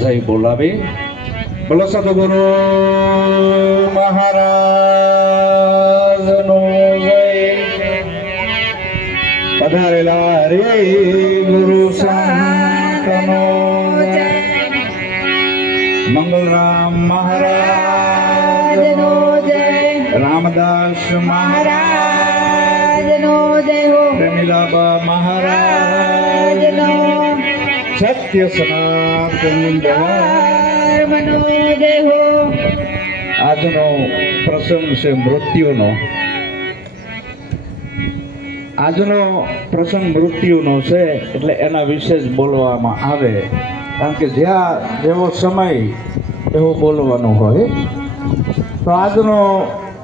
જય બોલાવી. બોલો સદગુરુ મહારાજનો જય. પધારેલા હરે ગુરુ સંતનો જય. મંગલરામ મહારાજનો જય. રામદાસ મહારાજનો જય હો. પ્રેમીલાબા મહારાજનો. સત્ય સનાતન ધર્મનો જય હો. આજનો પ્રસંગ છે મૃત્યુનો. આજનો પ્રસંગ મૃત્યુનો છે એટલે એના વિશે જ બોલવામાં આવે, કારણ કે જ્યાં જેવો સમય એવો બોલવાનું હોય. તો આજનો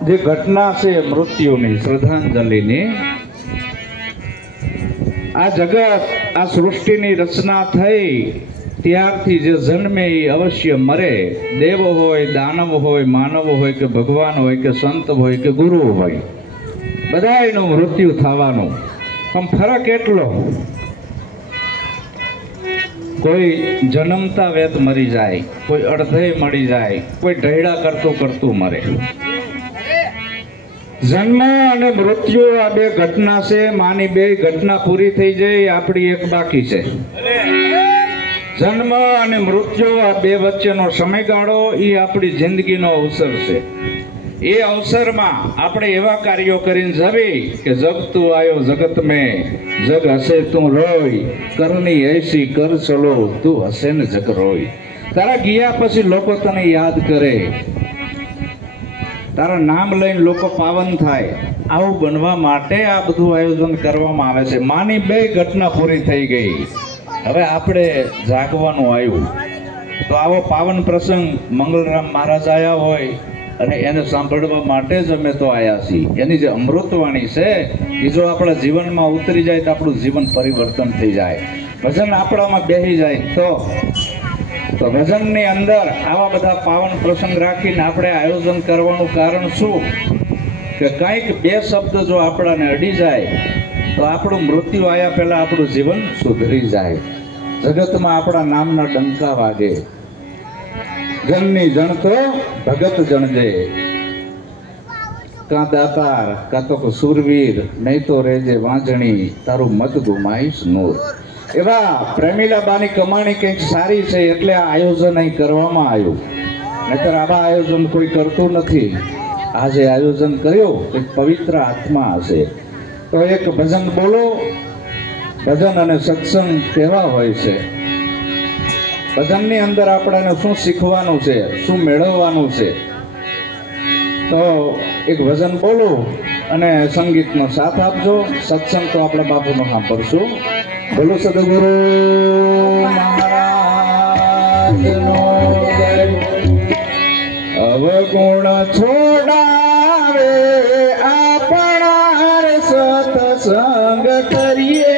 જે ઘટના છે મૃત્યુની, શ્રદ્ધાંજલિની, આ જગત, આ સૃષ્ટિની રચના થઈ ત્યારથી જે જન્મે એ અવશ્ય મરે. દેવ હોય, દાનવ હોય, માનવ હોય કે ભગવાન હોય કે સંત હોય કે ગુરુ હોય, બધાયનું મૃત્યુ થવાનું. પણ ફરક એટલો, કોઈ જન્મતા વેત મરી જાય, કોઈ અડધે મરી જાય, કોઈ ઢૈડા કરતું કરતું મરે. જન્મ અને મૃત્યુ આ બે ઘટના છે. માની બે ઘટના પૂરી થઈ જાય, આપણી એક બાકી છે. જન્મ અને મૃત્યુ આ બે વચ્ચેનો સમયગાળો એ આપણી જિંદગીનો અવસર છે. એ અવસરમાં આપણે એવા કાર્યો કરીને જવી કે જગ તું આયો જગત મેં, જગ હસે તું રોય, કરની એસી કર ચલો, તું હસે ને જગ રોય. તારા ગયા પછી લોકો તને યાદ કરે, તારા નામ લઈને લોકો પાવન થાય. આવું બનવા માટે આ બધું આયોજન કરવામાં આવે છે. માની બે ઘટના પૂરી થઈ ગઈ, હવે આપણે જાગવાનું આવ્યું. તો આવો પાવન પ્રસંગ મંગલરામ મહારાજ આવ્યા હોય અને એને સાંભળવા માટે જ અમે તો આવ્યા છીએ. એની જે અમૃતવાણી છે એ જો આપણા જીવનમાં ઉતરી જાય તો આપણું જીવન પરિવર્તન થઈ જાય. ભજન આપણામાં બેસી જાય તો ભજનની અંદર આવા બધા પાવન પ્રસંગ રાખીને આપણે આયોજન કરવાનું કારણ શું કે કંઈક બે શબ્દ જો આપણાને અડી જાય તો આપણું મૃત્યુ આવ્યા પહેલા આપણું જીવન સુધરી જાય. જગતમાં આપણા નામના ડંકા વાગે. જનની જણ તો ભગત જણજે, કાં દાતાર કાં તો સુરવીર, નહીં તો રેજે વાંજણી, તારું મત ગુમાઈશ નૂર. એવા પ્રેમીલાબાની કમાણી કંઈક સારી છે એટલે આ આયોજન અહીં કરવામાં આવ્યું. નહીતર આવા આયોજન કોઈ કરતું નથી. આ જે આયોજન કર્યું એક પવિત્ર આત્મા હશે. તો એક ભજન બોલો. ભજન અને સત્સંગ કેવા હોય છે? ભજનની અંદર આપણને શું શીખવાનું છે, શું મેળવવાનું છે? તો એક ભજન બોલો અને સંગીતનો સાથ આપજો. સત્સંગ તો આપણા બાપુનો સાંભળશું. બોલો સદગુરુ મહારાજનો જય. અવગુણ છોડાવે આપણા સત્સંગ કરીએ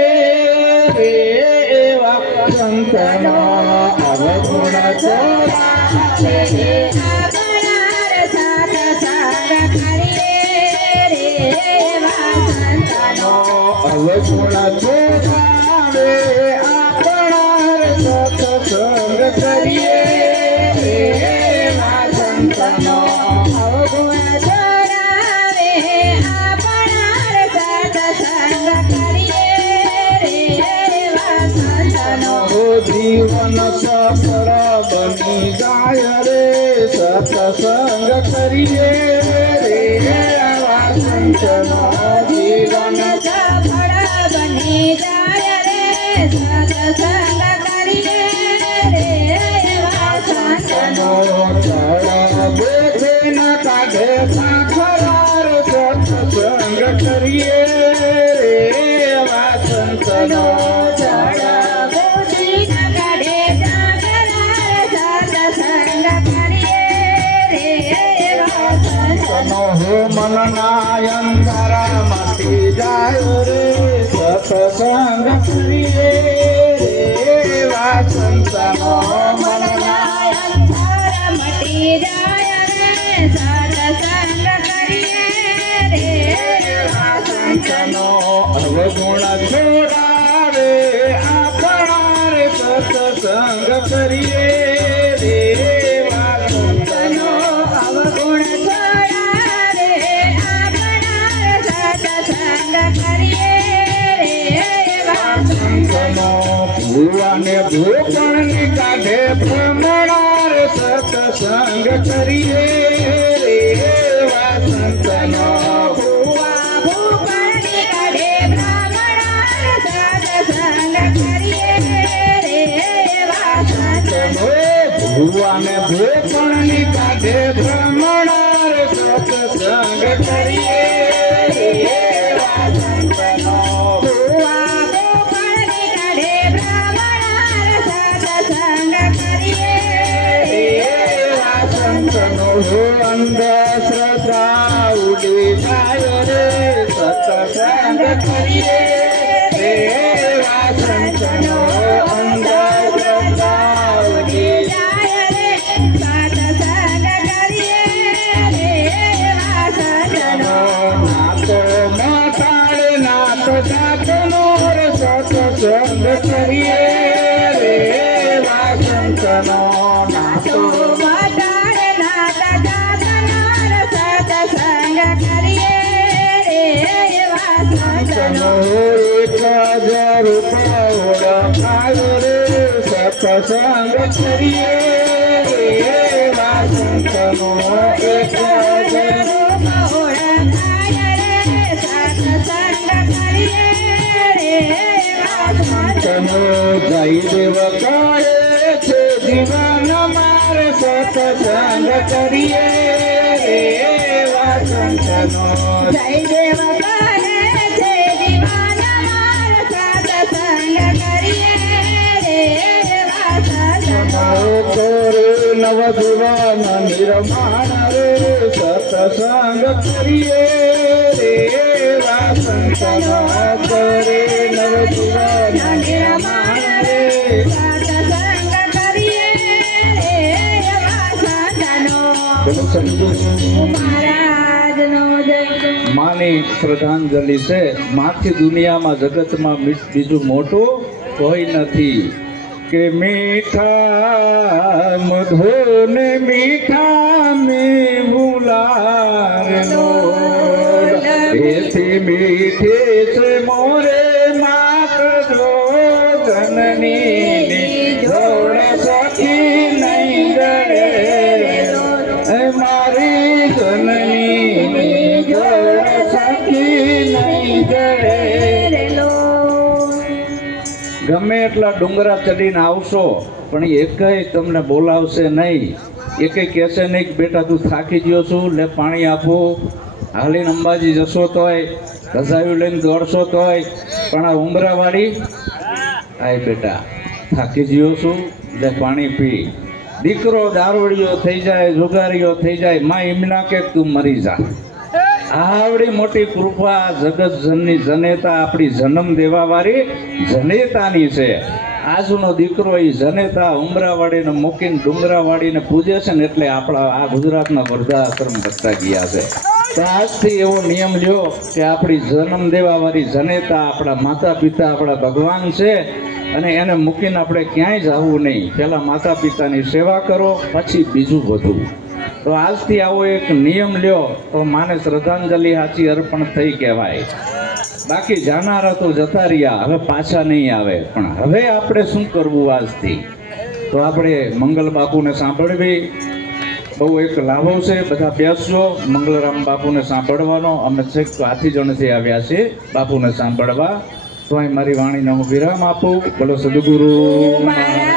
રે એવા સંતનો. અવગુણ છોડાવે અવગુણ છોડાવે આપણા સત્સંગ કરીએ એવા સંતનો. અવગુણ છોડાવે આપણા સત્સંગ કરીએ એવા સંતનો. જીવન સફળ બની જાય રે સત્સંગ કરીએ એવા સંતનો. જીવન સફળ બની જાય રે સત્સંગ કરીએ એવા સંતનો. બેઠે ના કાઢે સાખરાર સત્સંગ કરીએ એવા સંતનો. મનના અંધારામાંથી જાય રે સત્સંગ કરીએ એવા સંતનો. મનના અંધારામાંથી જાય રે સત્સંગ કરીએ એવા સંતનો. અવગુણ છોડાવે આપણા રે સત્સંગ કરીએ ભુવાને ભૂપણની કાઢે ભ્રમણા રે સત્સંગ કરીએ રે એવા સંતનો ભુવા ભૂપણની કાઢે બ્રાહ્મણા સત્સંગ કરીએ રે એવા સંતનો ભુવાને ભૂપણની કાઢે ભ્રમણા રે સત્સંગ કરીએ રે એવા સંતનો ભુવા ભૂપણની કાઢે બ્રાહ્મણા સત્સંગ કરીએ રે એવા સંતનો અંધશ્રદ્ધા ઉડી જાય રે સત્સંગ કરીએ રે એવા સંતનો અંધશ્રદ્ધા ઉડી જાય રે સત્સંગ કરીએ રે એવા સંતનો નાતો મટાડે નાત જાતનો રે સત્સંગ કરીએ રે એવા સંતનો નાતો વટાડે નાત જાતનો સત્સંગ કરીએ રે એવા સંતનો એક જ રૂપ ઓળખાય રે સત્સંગ કરીએ રે એવા સંતનો એક જ રૂપ ઓળખાય રે સત્સંગ કરીએ રે એવા સંતનો જય દેવ કહે છે જીવન મારે સત્સંગ કરીએ રે એવા સંતનો જય દેવ કહે છે દીવાના માર સત્સંગ કરીએ રે એવા સંતનો કરે નવ જીવન નિર્માણ રે સત્સંગ કરીએ રે એવા સંતનો કરે નવ જીવન નિર્માણ રે સત્સંગ કરીએ રે એવા સંતનો સંતો મહારાજનો જય માની શ્રદ્ધાંજલિ છે. માથી દુનિયામાં જગતમાં બીજું મોટું કોઈ નથી કે મીઠા મધુને મીઠા મેહુલારનો એથી મીઠી છે મોરે માત્ર જનની જોડ સખી નહીં જડે મારી જનની જોડ સખી નહીં જડે. ગમે એટલા ડુંગરા ચડીને આવશો પણ એકય તમને બોલાવશે નહીં, એકય કહેશે નહીં કે બેટા તું થાકી ગયો છું લે પાણી આપું. હાલીને અંબાજી જશો તોય, રજાયું લઈને દોડશો તોય, પણ આ ઉમરાવાળી આય બેટા થાકી ગયો છું લે પાણી પી. દીકરો દારૂડિયો થઈ જાય, જુગારીઓ થઈ જાય, માં એમ ના કે તું મરી જા. આવડી મોટી કૃપા જગતજનની જનેતા આપણી જન્મ દેવાવાળી જનેતાની છે. આજનો દીકરો એ જનેતા ઉમરાવાડીને મૂકીને ડુંગરાવાડીને પૂજે છે ને એટલે આપણા આ ગુજરાતના વૃદ્ધાશ્રમ કરતા ગયા છે. તો આજથી એવો નિયમ લ્યો કે આપણી જન્મ દેવાવાળી જનેતા આપણા માતા પિતા આપણા ભગવાન છે અને એને મૂકીને આપણે ક્યાંય જવું નહીં. પહેલાં માતા પિતાની સેવા કરો પછી બીજું બધું. તો આજથી આવો એક નિયમ લ્યો તો માને શ્રદ્ધાંજલિ સાચી અર્પણ થઈ કહેવાય. બાકી જાનારા તો જતા રહ્યા, હવે પાછા નહીં આવે. પણ હવે આપણે શું કરવું આજથી? તો આપણે મંગલ બાપુને સાંભળવી. બહુ એક લાભો છે, બધા બેસજો મંગલરામ બાપુને સાંભળવાનો. અમે છેક હાથીજણથી આવ્યા છીએ બાપુને સાંભળવા. તો અહીં મારી વાણીને હું વિરામ આપું. બોલો સદગુરુ મહારાજ